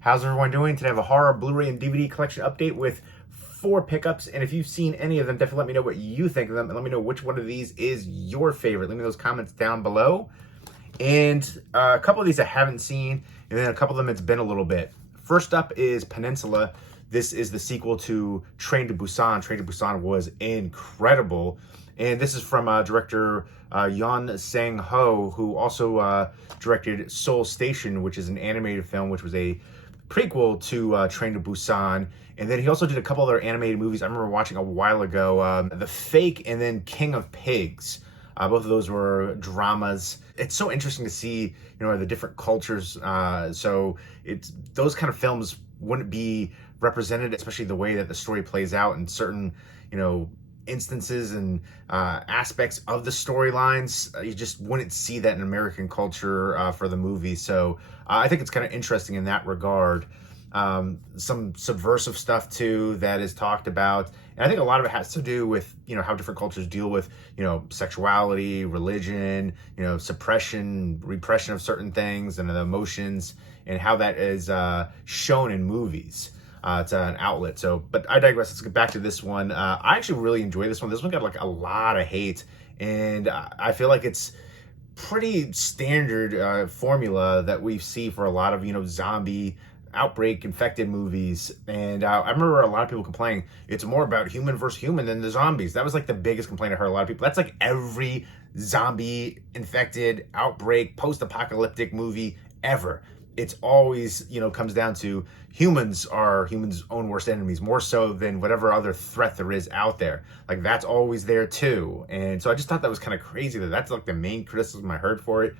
How's everyone doing? Today I have a horror Blu-ray and DVD collection update with 4 pickups, and if you've seen any of them, definitely let me know what you think of them, and let me know which one of these is your favorite. Leave me those comments down below. And a couple of these I haven't seen, and then a couple of them it's been a little bit. First up is Peninsula. This is the sequel to Train to Busan. Train to Busan was incredible. And this is from director Yeon Sang-ho, who also directed Seoul Station, which is an animated film, which was a prequel to Train to Busan. And then he also did a couple other animated movies I remember watching a while ago. The Fake and then King of Pigs. Both of those were dramas. It's so interesting to see, the different cultures. So it's those kind of films wouldn't be represented, especially the way that the story plays out in certain, instances and aspects of the storylines. You just wouldn't see that in American culture for the movie. So I think it's kind of interesting in that regard. Some subversive stuff too that is talked about, and I think a lot of it has to do with how different cultures deal with sexuality, religion, suppression, repression of certain things and the emotions, and how that is shown in movies. It's an outlet. So, but I digress. Let's get back to this one. I actually really enjoy this one. This one got like a lot of hate, and I feel like it's pretty standard formula that we see for a lot of zombie outbreak infected movies. And I remember a lot of people complaining it's more about human versus human than the zombies. That was like the biggest complaint I heard a lot of people. That's like every zombie infected outbreak post-apocalyptic movie ever. It's always comes down to humans are humans' own worst enemies, more so than whatever other threat there is out there. Like that's always there too. And so I just thought that was kind of crazy that's like the main criticism I heard for it.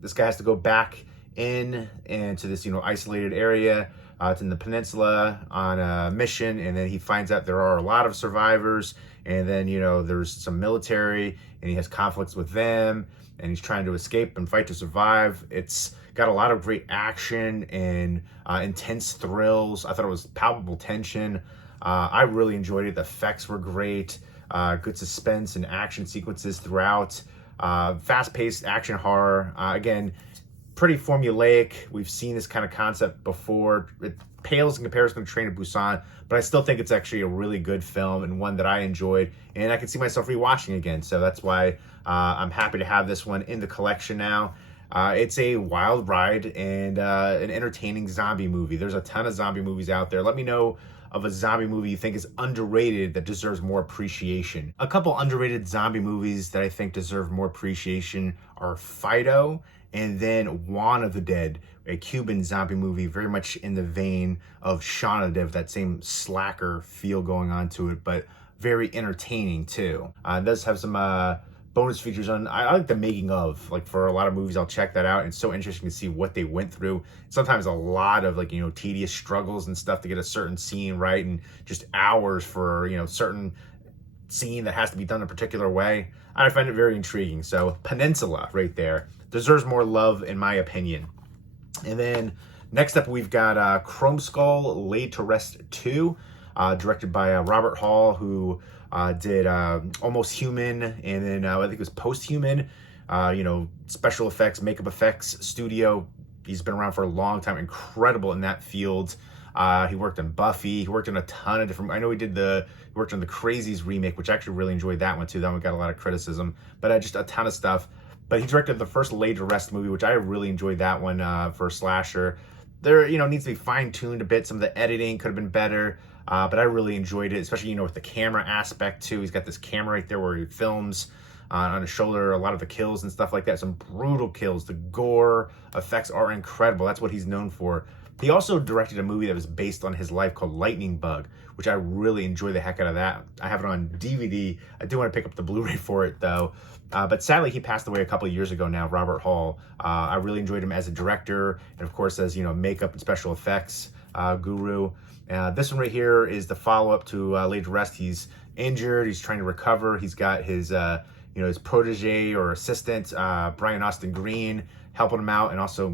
This guy has to go back into this isolated area. It's in the Peninsula on a mission, and then he finds out there are a lot of survivors, and then there's some military, and he has conflicts with them, and he's trying to escape and fight to survive. It's got a lot of great action and intense thrills. I thought it was palpable tension. I really enjoyed it. The effects were great. Good suspense and action sequences throughout. Fast-paced action horror. Again, pretty formulaic. We've seen this kind of concept before. It pales in comparison to Train to Busan, but I still think it's actually a really good film and one that I enjoyed, and I can see myself rewatching again. So that's why I'm happy to have this one in the collection now. It's a wild ride and an entertaining zombie movie. There's a ton of zombie movies out there. Let me know of a zombie movie you think is underrated that deserves more appreciation. A couple underrated zombie movies that I think deserve more appreciation are Fido and then Juan of the Dead, a Cuban zombie movie very much in the vein of Shaun of the Dead, that same slacker feel going on to it, but very entertaining too. It does have some bonus features on. I like the making of, like for a lot of movies, I'll check that out. And it's so interesting to see what they went through. Sometimes a lot of tedious struggles and stuff to get a certain scene right, and just hours for certain scene that has to be done a particular way. I find it very intriguing. So Peninsula right there deserves more love in my opinion. And then next up we've got Chrome Skull Laid to Rest 2, directed by Robert Hall, who did Almost Human, and then I think it was Post-Human. Special effects, makeup effects studio. He's been around for a long time, incredible in that field. He worked on Buffy. He worked on a ton of different. I know he worked on the Crazies remake, which I actually really enjoyed that one too. That one got a lot of criticism, but just a ton of stuff. But he directed the first Laid to Rest movie, which I really enjoyed that one for a slasher. There, needs to be fine-tuned a bit. Some of the editing could have been better, but I really enjoyed it, especially, with the camera aspect too. He's got this camera right there where he films on his shoulder, a lot of the kills and stuff like that. Some brutal kills. The gore effects are incredible. That's what he's known for. He also directed a movie that was based on his life called Lightning Bug, which I really enjoy the heck out of that. I have it on DVD. I do want to pick up the Blu-ray for it though. But sadly, he passed away a couple of years ago now, Robert Hall. I really enjoyed him as a director, and of course as, makeup and special effects guru. This one right here is the follow-up to Laid to Rest. He's injured. He's trying to recover. He's got his, his protege or assistant, Brian Austin Green, helping him out, and also,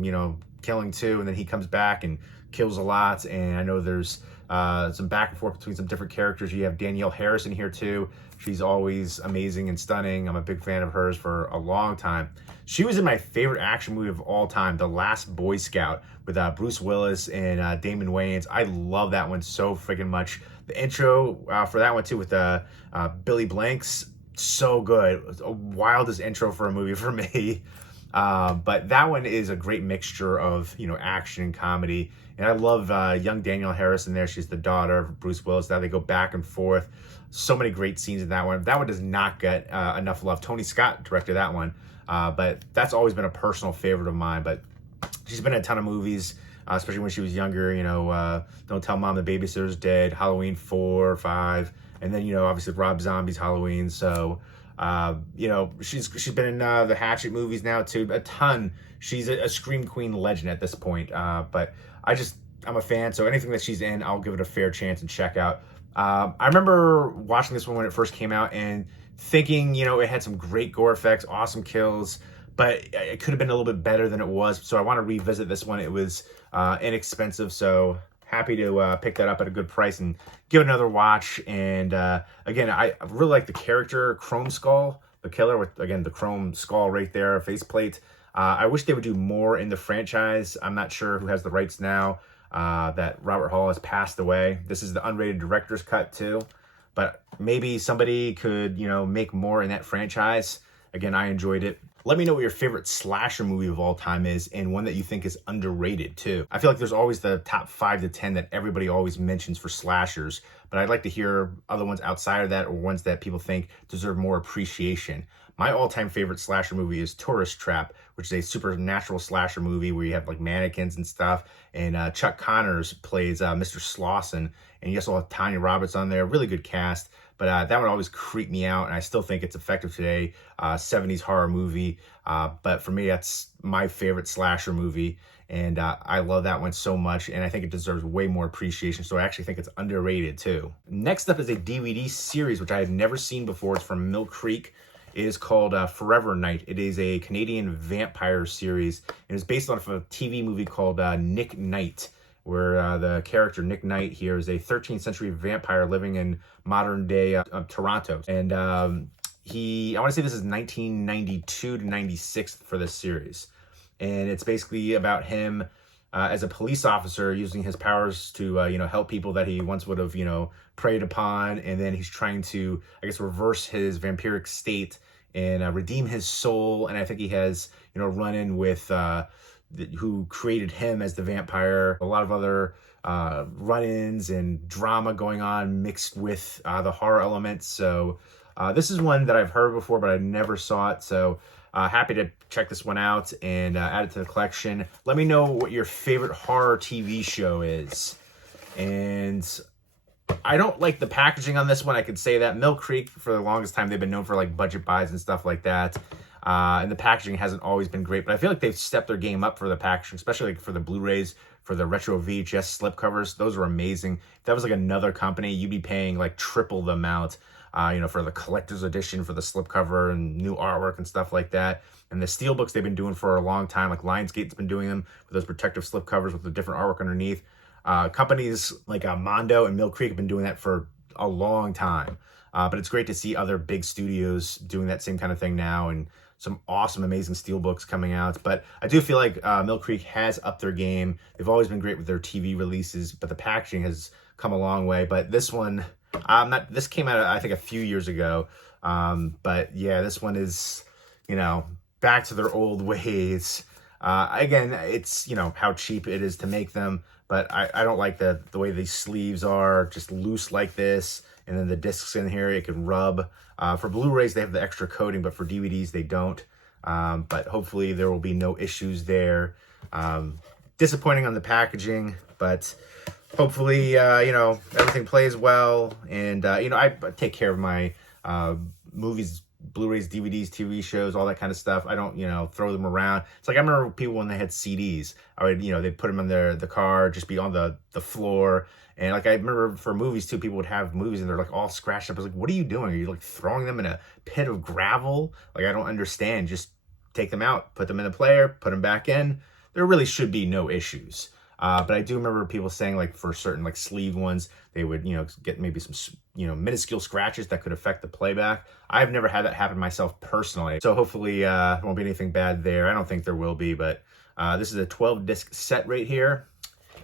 killing too, and then he comes back and kills a lot. And I know there's some back and forth between some different characters. You have Danielle Harris in here too. She's always amazing and stunning. I'm a big fan of hers for a long time. She was in my favorite action movie of all time, The Last Boy Scout, with Bruce Willis and Damon Wayans. I love that one so freaking much. The intro for that one too with Billy Blanks, so good. It's a wildest intro for a movie for me. But that one is a great mixture of, you know, action and comedy. And I love young Danielle Harris in there. She's the daughter of Bruce Willis. Now they go back and forth. So many great scenes in that one. That one does not get enough love. Tony Scott directed that one. But that's always been a personal favorite of mine. But she's been in a ton of movies, especially when she was younger. You know, Don't Tell Mom the Babysitter's Dead, Halloween 4, 5. And then, you know, obviously Rob Zombie's Halloween. So, you know, she's been in the Hatchet movies now too, a ton. She's a Scream Queen legend at this point. But I'm a fan, so anything that she's in, I'll give it a fair chance and check out. I remember watching this one when it first came out and thinking, you know, it had some great gore effects, awesome kills, but it could have been a little bit better than it was. So I want to revisit this one. It was inexpensive, so happy to pick that up at a good price and give it another watch. And again, I really like the character Chrome Skull, the killer, with again the chrome skull right there, faceplate. I wish they would do more in the franchise. I'm not sure who has the rights now. That Robert Hall has passed away. This is the unrated director's cut too, but maybe somebody could, you know, make more in that franchise. Again, I enjoyed it. Let me know what your favorite slasher movie of all time is, and one that you think is underrated too. I feel like there's always the top 5 to 10 that everybody always mentions for slashers, but I'd like to hear other ones outside of that, or ones that people think deserve more appreciation. My all-time favorite slasher movie is Tourist Trap, which is a supernatural slasher movie where you have like mannequins and stuff. And Chuck Connors plays Mr. Slauson, and you also have Tanya Roberts on there. Really good cast. But that one always creeped me out, and I still think it's effective today. 70s horror movie. But for me, that's my favorite slasher movie. And I love that one so much, and I think it deserves way more appreciation. So I actually think it's underrated too. Next up is a DVD series, which I had never seen before. It's from Mill Creek. It is called Forever Night. It is a Canadian vampire series. It is based off of a TV movie called Nick Knight, where the character Nick Knight here is a 13th century vampire living in modern day Toronto. And I want to say this is 1992 to 96 for this series. And it's basically about him as a police officer using his powers to, you know, help people that he once would have, you know, preyed upon. And then he's trying to, I guess, reverse his vampiric state and redeem his soul. And I think he has, you know, run in with who created him as the vampire. A lot of other run-ins and drama going on mixed with the horror elements. So this is one that I've heard before, but I never saw it. So happy to check this one out and add it to the collection. Let me know what your favorite horror TV show is. And I don't like the packaging on this one. I could say that. Mill Creek, for the longest time, they've been known for like budget buys and stuff like that. And the packaging hasn't always been great, but I feel like they've stepped their game up for the packaging, especially like for the Blu-rays, for the retro VHS slipcovers. Those are amazing. If that was like another company, you'd be paying like triple the amount, you know, for the collector's edition, for the slipcover and new artwork and stuff like that. And the steelbooks they've been doing for a long time, like Lionsgate's been doing them with those protective slipcovers with the different artwork underneath. Companies like Mondo and Mill Creek have been doing that for a long time. But it's great to see other big studios doing that same kind of thing now, and some awesome, amazing steelbooks coming out. But I do feel like Mill Creek has upped their game. They've always been great with their TV releases, but the packaging has come a long way. But this one, this came out, I think, a few years ago. But yeah, this one is, you know, back to their old ways. Again, it's, you know, how cheap it is to make them, but I don't like the way these sleeves are just loose like this. And then the discs in here, it can rub. For Blu-rays, they have the extra coating, but for DVDs, they don't. But hopefully there will be no issues there. Disappointing on the packaging, but hopefully, you know, everything plays well. And, you know, I take care of my movies, Blu-rays, DVDs, TV shows, all that kind of stuff. I don't, you know, throw them around. It's like, I remember people when they had CDs, I would, you know, they'd put them in the car, just be on the floor. And like, I remember for movies too, people would have movies and they're like all scratched up. I was like, what are you doing? Are you like throwing them in a pit of gravel? Like, I don't understand. Just take them out, put them in the player, put them back in. there really should be no issues. But I do remember people saying, like, for certain, like, sleeve ones, they would, get maybe some, minuscule scratches that could affect the playback. I've never had that happen myself personally. So hopefully there won't be anything bad there. I don't think there will be, but this is a 12-disc set right here.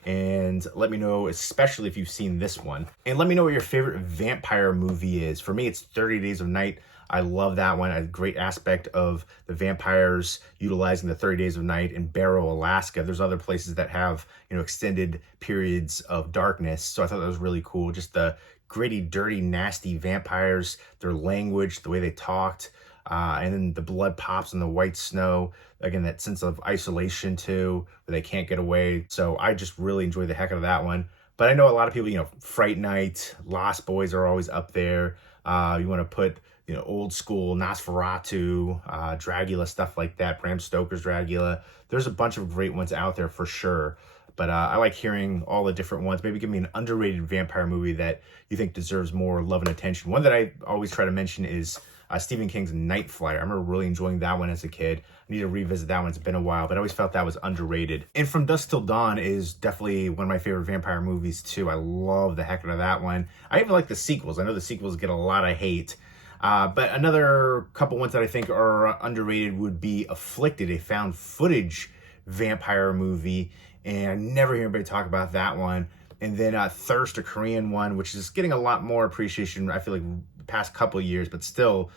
And let me know, especially if you've seen this one. And let me know what your favorite vampire movie is. For me, it's 30 Days of Night. I love that one. A great aspect of the vampires utilizing the 30 Days of Night in Barrow, Alaska. There's other places that have, extended periods of darkness. So I thought that was really cool. Just the gritty, dirty, nasty vampires, their language, the way they talked, and then the blood pops in the white snow. Again, that sense of isolation too, where they can't get away. So I just really enjoy the heck out of that one. But I know a lot of people, Fright Night, Lost Boys are always up there. You want to put old school Nosferatu, Dracula, stuff like that, Bram Stoker's Dracula. There's a bunch of great ones out there for sure. But I like hearing all the different ones. Maybe give me an underrated vampire movie that you think deserves more love and attention. One that I always try to mention is Stephen King's Night Flight. I remember really enjoying that one as a kid. I need to revisit that one. It's been a while, but I always felt that was underrated. And From Dusk Till Dawn is definitely one of my favorite vampire movies too. I love the heck out of that one. I even like the sequels. I know the sequels get a lot of hate. But another couple ones that I think are underrated would be Afflicted, a found footage vampire movie. And I never hear anybody talk about that one. And then Thirst, a Korean one, which is getting a lot more appreciation, I feel like, the past couple of years, but still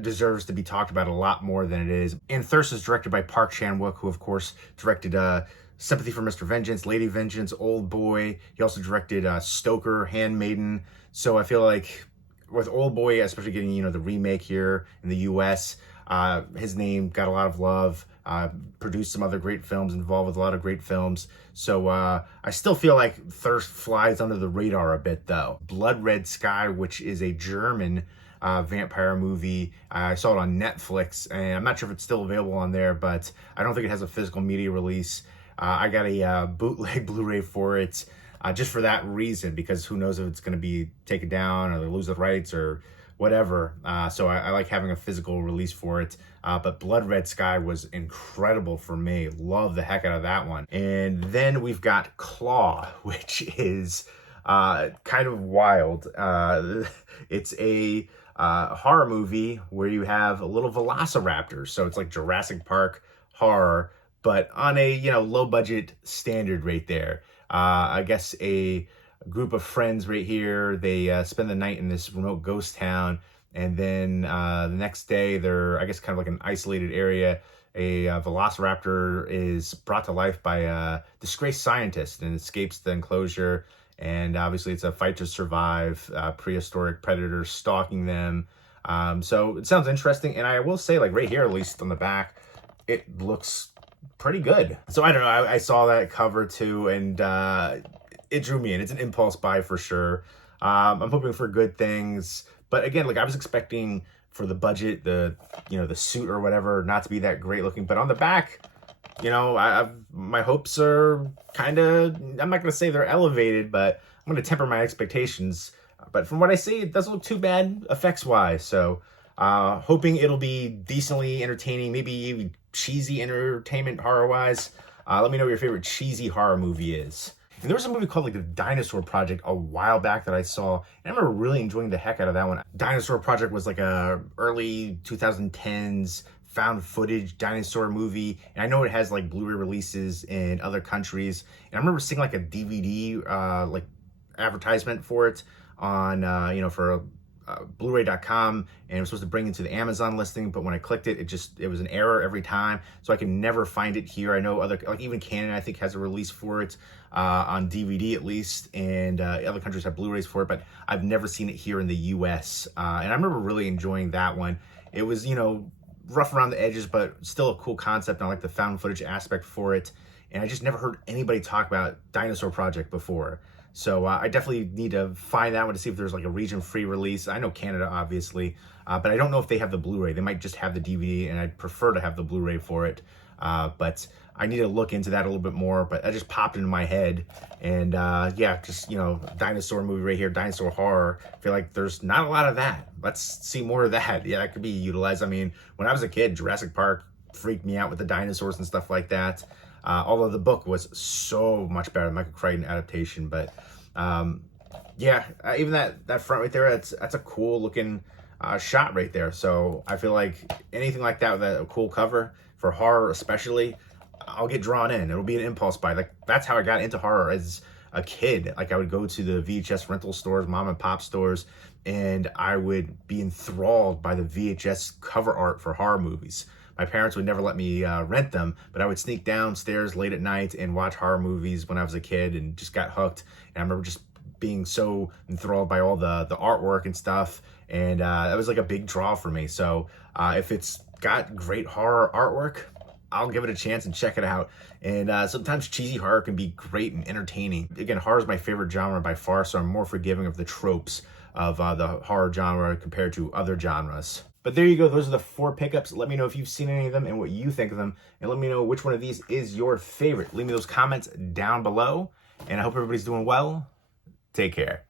deserves to be talked about a lot more than it is. And Thirst is directed by Park Chan-wook, who, of course, directed Sympathy for Mr. Vengeance, Lady Vengeance, Old Boy. He also directed Stoker, Handmaiden. So I feel like with Old Boy, especially getting, the remake here in the U.S., his name got a lot of love, produced some other great films, involved with a lot of great films. So I still feel like Thirst flies under the radar a bit, though. Blood Red Sky, which is a German vampire movie. I saw it on Netflix, and I'm not sure if it's still available on there, but I don't think it has a physical media release. I got a bootleg Blu-ray for it, just for that reason, because who knows if it's going to be taken down or they lose the rights or whatever. So I like having a physical release for it. But Blood Red Sky was incredible for me. Love the heck out of that one. And then we've got Claw, which is kind of wild. It's a horror movie where you have a little velociraptors. So it's like Jurassic Park horror, but on a low budget standard right there. I guess a group of friends right here, they spend the night in this remote ghost town, and then the next day they're, I guess, kind of like an isolated area. A velociraptor is brought to life by a disgraced scientist and escapes the enclosure, and obviously it's a fight to survive, prehistoric predators stalking them. So it sounds interesting, and I will say, like, right here, at least on the back, it looks pretty good. So I don't know, I saw that cover too, and it drew me in. It's an impulse buy for sure. I'm hoping for good things, but again, like, I was expecting for the budget, the suit or whatever, not to be that great looking, but on the back, my hopes are kind of, I'm not going to say they're elevated, but I'm going to temper my expectations. But from what I see, it doesn't look too bad effects wise. So hoping it'll be decently entertaining, maybe even cheesy entertainment horror wise. Let me know what your favorite cheesy horror movie is. And there was a movie called, like, The Dinosaur Project a while back that I saw, and I remember really enjoying the heck out of that one. Dinosaur Project was like a early 2010s found footage dinosaur movie, and I know it has like Blu-ray releases in other countries. And I remember seeing like a DVD like advertisement for it on for Blu-ray.com, and it was supposed to bring it to the Amazon listing, but when I clicked it, it was an error every time, so I can never find it here. I know other, like even Canon, I think, has a release for it on DVD at least, and other countries have Blu-rays for it, but I've never seen it here in the US. And I remember really enjoying that one. It was, rough around the edges, but still a cool concept, and I like the found footage aspect for it. And I just never heard anybody talk about Dinosaur Project before. So I definitely need to find that one to see if there's like a region-free release. I know Canada, obviously, but I don't know if they have the Blu-ray. They might just have the DVD, and I'd prefer to have the Blu-ray for it. But I need to look into that a little bit more, but that just popped into my head. And yeah, just, dinosaur movie right here, dinosaur horror. I feel like there's not a lot of that. Let's see more of that. Yeah, that could be utilized. I mean, when I was a kid, Jurassic Park freaked me out with the dinosaurs and stuff like that. Although the book was so much better than Michael Crichton adaptation. But yeah, even that front right there, that's a cool looking shot right there. So I feel like anything like that with a cool cover for horror especially, I'll get drawn in. It'll be an impulse buy. Like, that's how I got into horror as a kid. Like, I would go to the VHS rental stores, mom and pop stores, and I would be enthralled by the VHS cover art for horror movies. My parents would never let me rent them, but I would sneak downstairs late at night and watch horror movies when I was a kid and just got hooked. And I remember just being so enthralled by all the artwork and stuff. And that was like a big draw for me. So if it's got great horror artwork, I'll give it a chance and check it out. And sometimes cheesy horror can be great and entertaining. Again, horror is my favorite genre by far, so I'm more forgiving of the tropes of the horror genre compared to other genres. But there you go. Those are the 4 pickups. Let me know if you've seen any of them and what you think of them. And let me know which one of these is your favorite. Leave me those comments down below. And I hope everybody's doing well. Take care.